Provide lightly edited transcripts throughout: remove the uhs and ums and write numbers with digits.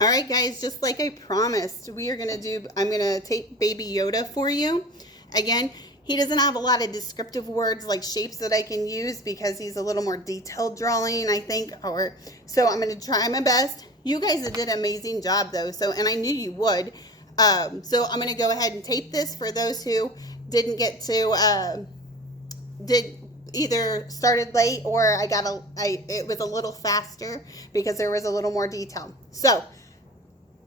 All right, guys, just like I promised, I'm going to tape Baby Yoda for you. Again, he doesn't have a lot of descriptive words like shapes that I can use because he's a little more detailed drawing, I think. So I'm going to try my best. You guys did an amazing job, though, and I knew you would. So I'm going to go ahead and tape this for those who didn't get to, did either started late or it was a little faster because there was a little more detail. So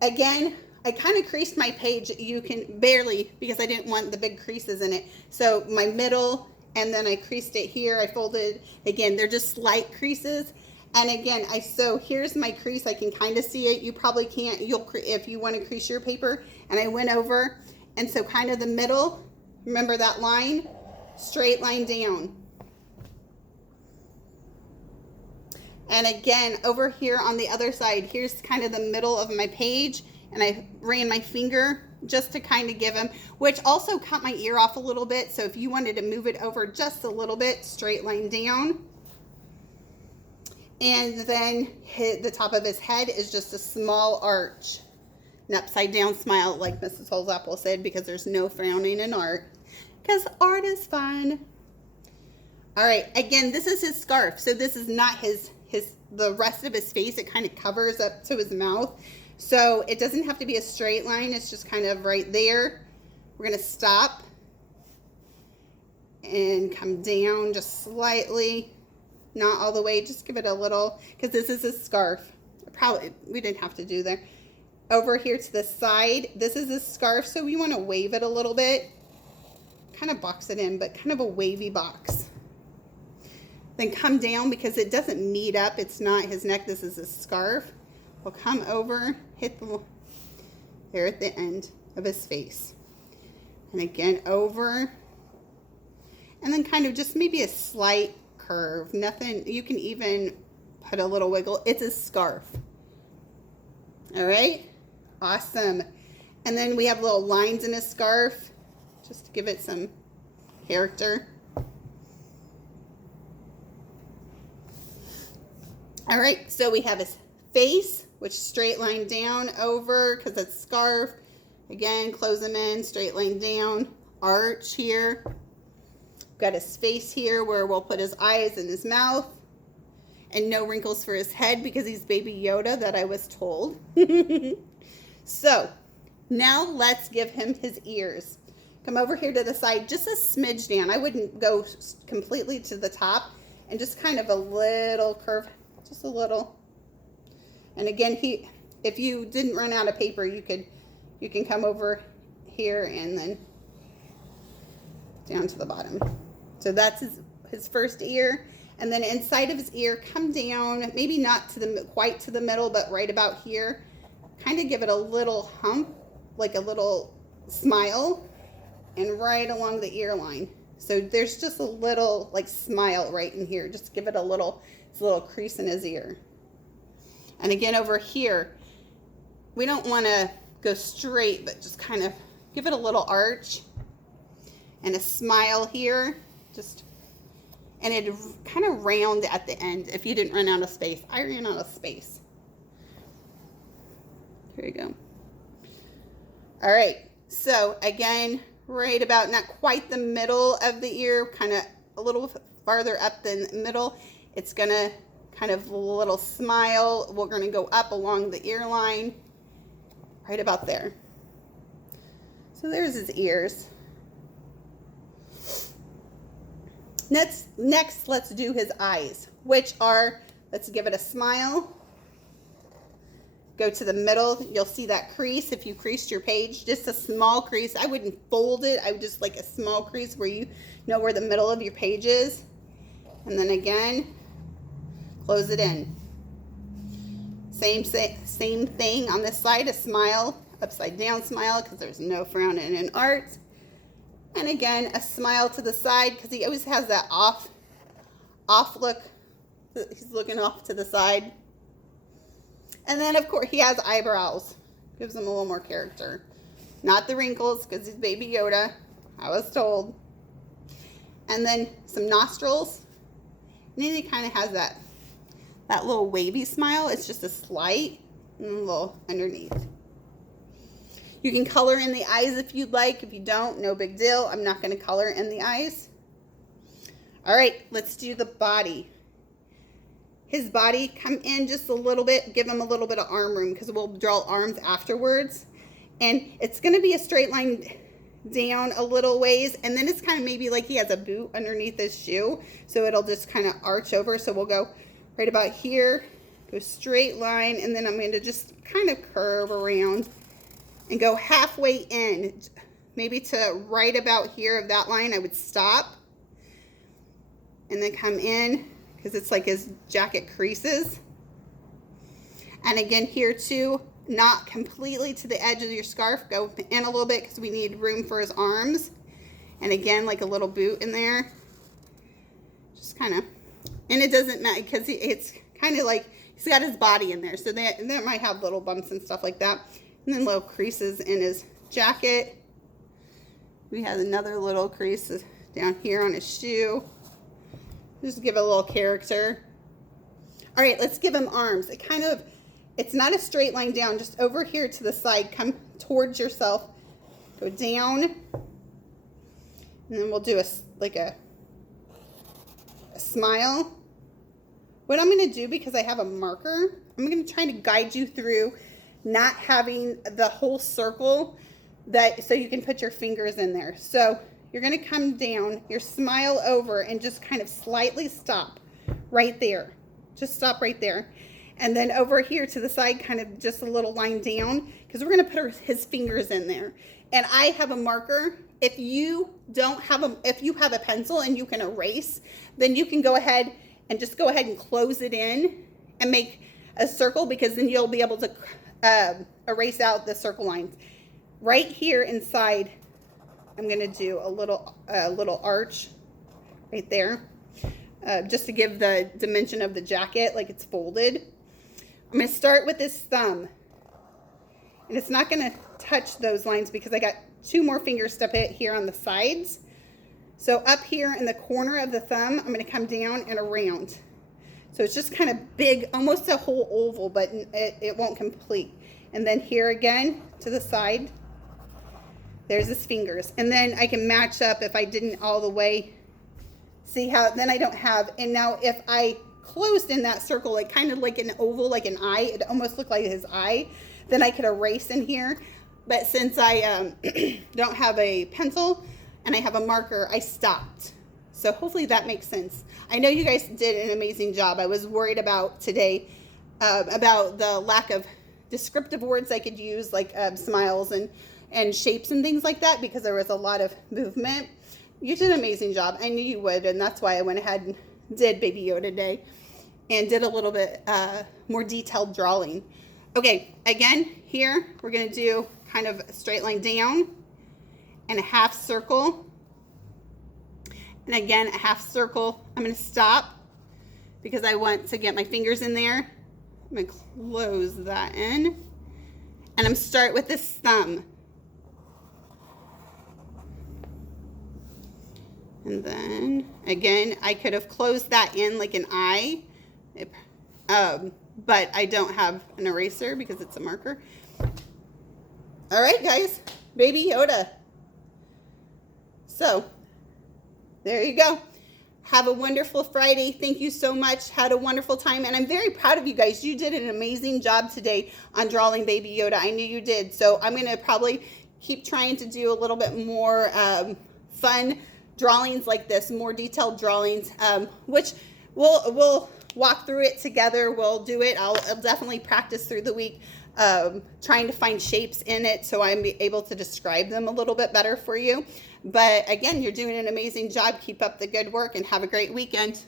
again, I kind of creased my page. You can barely, because I didn't want the big creases in it. So my middle, and then I creased it here. I folded, again, they're just slight creases. And again, so here's my crease. I can kind of see it. You probably can't, if you want to crease your paper. And I went over, and so kind of the middle, remember that line? Straight line down. And again, over here on the other side, here's kind of the middle of my page, and I ran my finger just to kind of give him, which also cut my ear off a little bit. So if you wanted to move it over just a little bit, straight line down. And then the top of his head is just a small arch, an upside down smile, like Mrs. Holsapple said, because there's no frowning in art, because art is fun. All right, again, this is his scarf. So this is not the rest of his face. It kind of covers up to his mouth. So it doesn't have to be a straight line. It's just kind of right there. We're going to stop and come down just slightly. Not all the way. Just give it a little, because this is his scarf. We didn't have to do there. Over here to the side, this is his scarf. So we want to wave it a little bit. Kind of box it in, but kind of a wavy box. Then come down, because it doesn't meet up. It's not his neck. This is his scarf. We'll come over, hit there at the end of his face. And again, over. And then kind of just maybe a slight curve. Nothing, you can even put a little wiggle. It's a scarf. All right? Awesome. And then we have little lines in his scarf, just to give it some character. All right, so we have his face, which straight line down over, because it's scarf. Again, close them in, straight line down, arch here. Got his face here where we'll put his eyes and his mouth. And no wrinkles for his head because he's Baby Yoda, that I was told. So, now let's give him his ears. Come over here to the side, just a smidge down. I wouldn't go completely to the top, and just kind of a little curve. Just a little. And again, if you didn't run out of paper, you can come over here and then down to the bottom. So that's his first ear. And then inside of his ear, come down, maybe not quite to the middle, but right about here. Kind of give it a little hump, like a little smile, and right along the ear line. So there's just a little like smile right in here. Just give it a little crease in his ear. And again, over here, we don't want to go straight, but just kind of give it a little arch and a smile here. And it kind of round at the end if you didn't run out of space. I ran out of space. Here you go. All right, so again, right about not quite the middle of the ear, kind of a little farther up than the middle. It's gonna kind of a little smile. We're gonna go up along the ear line, right about there. So there's his ears. Next, let's do his eyes, which are, let's give it a smile. Go to the middle. You'll see that crease if you creased your page, just a small crease. I wouldn't fold it. I would just like a small crease where you know where the middle of your page is. And then again, close it in. Same thing on this side, a smile, upside down smile, because there's no frowning in art. And again, a smile to the side, because he always has that off look. He's looking off to the side. And then, of course, he has eyebrows. Gives him a little more character. Not the wrinkles, because he's Baby Yoda, I was told. And then some nostrils. And then he kind of has that little wavy smile. It's just a slight, and a little underneath. You can color in the eyes if you'd like. If you don't, no big deal. I'm not going to color in the eyes. All right, let's do the body. His body, come in just a little bit, give him a little bit of arm room because we'll draw arms afterwards. And it's going to be a straight line down a little ways, and then it's kind of maybe like he has a boot underneath his shoe, so it'll just kind of arch over. So we'll go right about here, go straight line, and then I'm going to just kind of curve around and go halfway in, maybe to right about here of that line. I would stop and then come in because it's like his jacket creases. And again here too, not completely to the edge of your scarf, go in a little bit because we need room for his arms. And again, like a little boot in there, just kind of, and it doesn't matter because it's kind of like he's got his body in there, so that might have little bumps and stuff like that. And then little creases in his jacket. We have another little crease down here on his shoe. Just give it a little character. All right, let's give him arms. It's not a straight line down, just over here to the side, come towards yourself, go down, and then we'll do a smile. What I'm going to do, because I have a marker, I'm going to try to guide you through not having the whole circle, so you can put your fingers in there. So you're going to come down, your smile over, and just kind of slightly stop right there. Just stop right there. And then over here to the side, kind of just a little line down, because we're going to put his fingers in there. And I have a marker. If you have a pencil and you can erase, then you can go ahead and just go ahead and close it in and make a circle, because then you'll be able to erase out the circle lines. Right here inside, I'm going to do a little arch right there, just to give the dimension of the jacket, like it's folded. I'm going to start with this thumb, and it's not going to touch those lines because I got 2 more fingers to put here on the sides. So up here in the corner of the thumb, I'm going to come down and around. So it's just kind of big, almost a whole oval, but it won't complete. And then here again to the side, there's his fingers. And then I can match up if I didn't all the way. See how, then I don't have, and now if I closed in that circle, like kind of like an oval, like an eye, it almost looked like his eye, then I could erase in here. But since I don't have a pencil and I have a marker, I stopped. So hopefully that makes sense. I know you guys did an amazing job. I was worried about today about the lack of descriptive words I could use, like smiles and shapes and things like that, because there was a lot of movement. You did an amazing job. I knew you would, and that's why I went ahead and did Baby Yoda Day and did a little bit more detailed drawing. Okay, again, here we're going to do kind of a straight line down and a half circle. And again, a half circle. I'm going to stop because I want to get my fingers in there. I'm going to close that in. And I'm start with this thumb. And then, again, I could have closed that in like an eye, but I don't have an eraser because it's a marker. All right, guys, Baby Yoda. So, there you go. Have a wonderful Friday. Thank you so much. Had a wonderful time. And I'm very proud of you guys. You did an amazing job today on drawing Baby Yoda. I knew you did. So I'm going to probably keep trying to do a little bit more fun drawings like this, more detailed drawings, which we'll walk through it together. We'll do it. I'll definitely practice through the week, trying to find shapes in it so I'm able to describe them a little bit better for you. But again, you're doing an amazing job. Keep up the good work and have a great weekend.